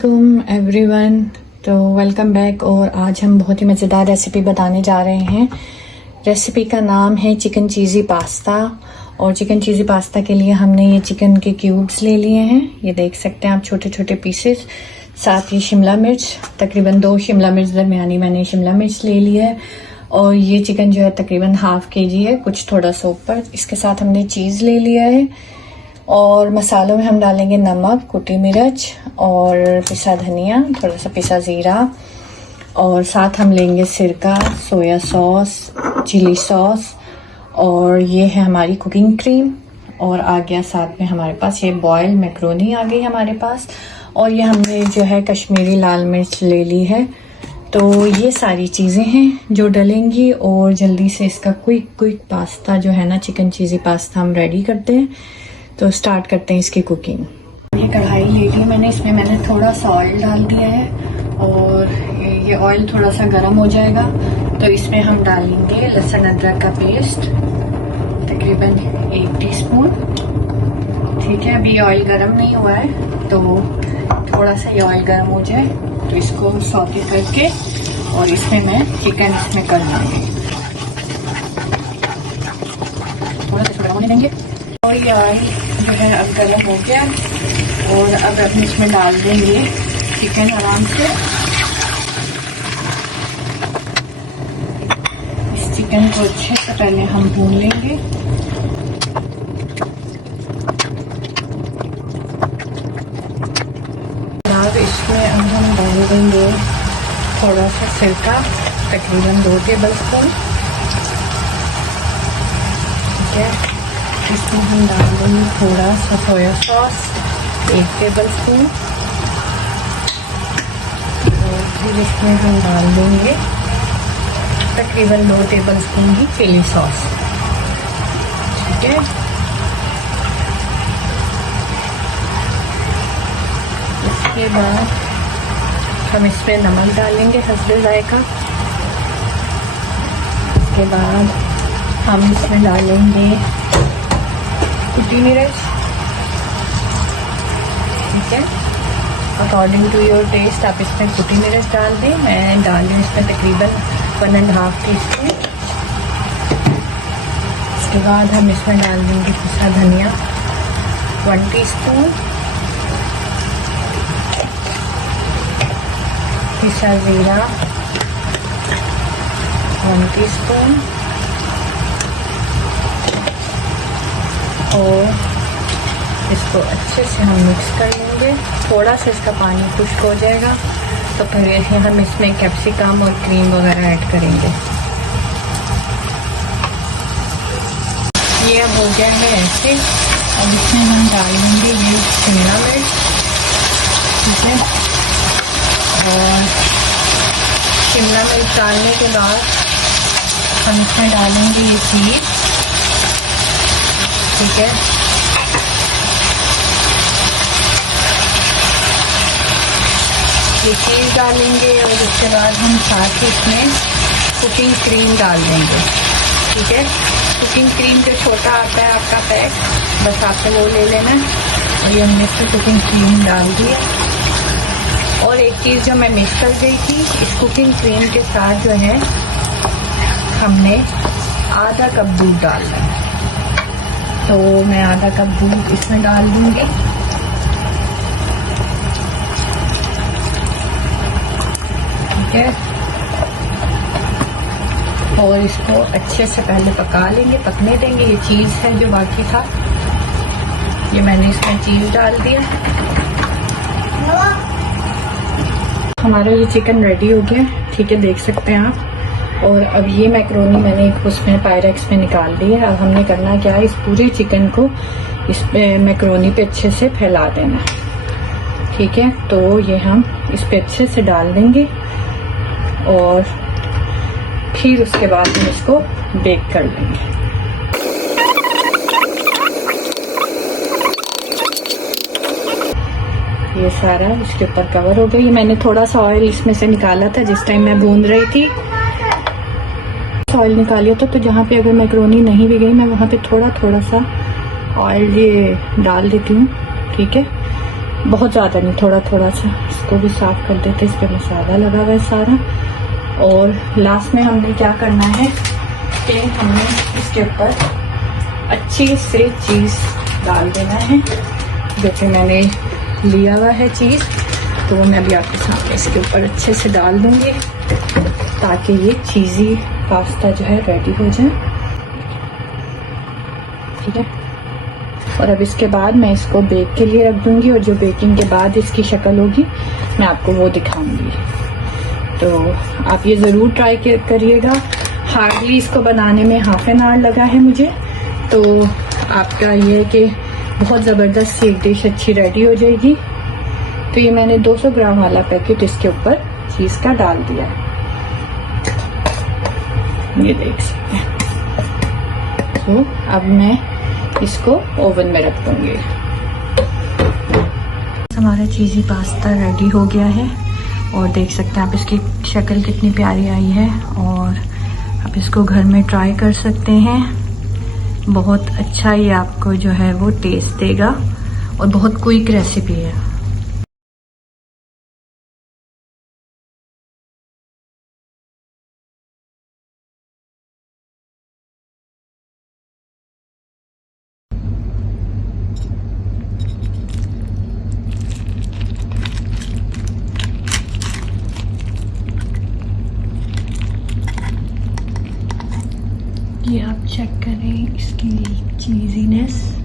Everyone, तो welcome back. और आज हम बहुत ही मज़ेदार रेसिपी बताने जा रहे हैं। रेसिपी का नाम है चिकन चीज़ी पास्ता। और चिकन चीज़ी पास्ता के लिए हमने ये चिकन के क्यूब्स ले लिए हैं, ये देख सकते हैं आप, छोटे छोटे पीसेस। साथ ही शिमला मिर्च, तकरीबन 2 शिमला मिर्च दरमियानी मैंने शिमला मिर्च ले ली है। और ये चिकन जो है तकरीबन ½ kg है, कुछ थोड़ा सा ऊपर। इसके साथ हमने चीज़ ले लिया है। और मसालों में हम डालेंगे नमक, कुटी मिर्च और पिसा धनिया, थोड़ा सा पिसा ज़ीरा। और साथ हम लेंगे सिरका, सोया सॉस, चिली सॉस, और ये है हमारी कुकिंग क्रीम। और आ गया साथ में हमारे पास ये बॉयल मैक्रोनी आ गई हमारे पास। और ये हमने जो है कश्मीरी लाल मिर्च ले ली है। तो ये सारी चीज़ें हैं जो डलेंगी। और जल्दी से इसका क्विक पास्ता जो है ना, चिकन चीज़ी पास्ता हम रेडी करते हैं। तो स्टार्ट करते हैं इसकी कुकिंग। ये कढ़ाई ले ली मैंने, इसमें मैंने थोड़ा सा ऑयल डाल दिया है। और ये ऑयल थोड़ा सा गर्म हो जाएगा तो इसमें हम डालेंगे लहसुन अदरक का पेस्ट, तकरीबन 1 टीस्पून। ठीक है, अभी ऑयल गर्म नहीं हुआ है, तो थोड़ा सा ये ऑयल गर्म हो जाए तो इसको सौते करके और इसमें मैं चिकन इसमें कर दूँगी। थोड़ा सा गर्म होने देंगे। और ये ऑयल जो है अब गर्म हो गया। और अब हम इसमें डाल देंगे चिकन आराम से। इस चिकन को अच्छे से पहले हम भून लेंगे। अब इसमें हम डाल देंगे थोड़ा सा सिरका, तकरीबन 2 टेबलस्पून। ठीक है, इसमें हम डाल देंगे थोड़ा सा सोया सॉस, 1 टेबलस्पून। और फिर इसमें हम डाल देंगे तकरीबन 2 टेबलस्पून की चिली सॉस। ठीक है, इसके बाद हम इसमें नमक डालेंगे हस्बे जायका। इसके बाद हम इसमें डालेंगे कुटी मिर्च। ठीक है, अकॉर्डिंग टू योर टेस्ट आप इसमें कुटी मिर्च डाल दें। मैं डाल रही हूँ इसमें तकरीबन 1½ टीस्पून। इसके बाद हम इसमें डाल देंगे पिसा धनिया 1 टीस्पून, पिसा ज़ीरा 1 टीस्पून। और इसको अच्छे से हम मिक्स कर लेंगे। थोड़ा सा इसका पानी खुश्क हो जाएगा तो फिर हम इसमें कैप्सिकम और क्रीम वगैरह ऐड करेंगे। ये अब हो गया है ऐसे। अब इसमें हम डालेंगे ये शिमला मिर्च। ठीक है, और शिमला मिर्च डालने के बाद हम इसमें डालेंगे ये चीज़। ठीक है, ये चीज़ डालेंगे और उसके बाद हम साथ ही इसमें कुकिंग क्रीम डाल देंगे। ठीक है, कुकिंग क्रीम जो छोटा आता है आपका पैक, बस आपको वो ले लेना है। और ये हमने इसमें कुकिंग क्रीम डाल दी है। और एक चीज़ जो मैं मिक्स कर गई थी, इस कुकिंग क्रीम के साथ जो है हमने ½ कप दूध डालना है। तो मैं ½ कप दूध इसमें डाल दूंगी। ठीक है, और इसको अच्छे से पहले पका लेंगे, पकने देंगे। ये चीज़ है जो बाकी था, ये मैंने इसमें चीज़ डाल दिया। हमारा ये चिकन रेडी हो गया। ठीक है, देख सकते हैं आप। और अब ये मैक्रोनी मैंने एक उसमें पायरेक्स में निकाल दी है। अब हमने करना क्या है, इस पूरे चिकन को इस पे मैक्रोनी पे अच्छे से फैला देना। ठीक है, तो ये हम इस पे अच्छे से डाल देंगे और फिर उसके बाद हम इसको बेक कर लेंगे। ये सारा इसके ऊपर कवर हो गया। ये मैंने थोड़ा सा ऑयल इसमें से निकाला था जिस टाइम मैं भून रही थी। ऑयल निकालिया था, तो जहाँ पे अगर मैक्रोनी नहीं भी गई, मैं वहाँ पे थोड़ा सा ऑयल ये डाल देती हूँ। ठीक है, बहुत ज़्यादा नहीं, थोड़ा थोड़ा सा इसको भी साफ कर देते। इस पर मसाला लगा हुआ है सारा। और लास्ट में हमने क्या करना है कि हमने इसके ऊपर अच्छी से चीज़ डाल देना है, जो कि मैंने लिया हुआ है चीज़, तो वो मैं अभी आपके सामने इसके ऊपर अच्छे से डाल दूँगी ताकि ये चीज़ी पास्ता जो है रेडी हो जाए। ठीक है, और अब इसके बाद मैं इसको बेक के लिए रख दूँगी, और जो बेकिंग के बाद इसकी शक्ल होगी मैं आपको वो दिखाऊँगी। तो आप ये ज़रूर ट्राई करिएगा। हार्डली इसको बनाने में हाफ एन आवर लगा है मुझे। तो आपका ये है कि बहुत ज़बरदस्त एक डिश अच्छी रेडी हो जाएगी। तो ये मैंने 200 ग्राम वाला पैकेट इसके ऊपर चीज़ का डाल दिया है, ये देख सकते हैं। तो अब मैं इसको ओवन में रख दूँगी। हमारा चीज़ी पास्ता रेडी हो गया है, और देख सकते हैं आप इसकी शक्ल कितनी प्यारी आई है। और आप इसको घर में ट्राई कर सकते हैं, बहुत अच्छा ये आपको जो है वो टेस्ट देगा, और बहुत क्विक रेसिपी है। ये आप चेक करें इसकी चीज़ीनेस।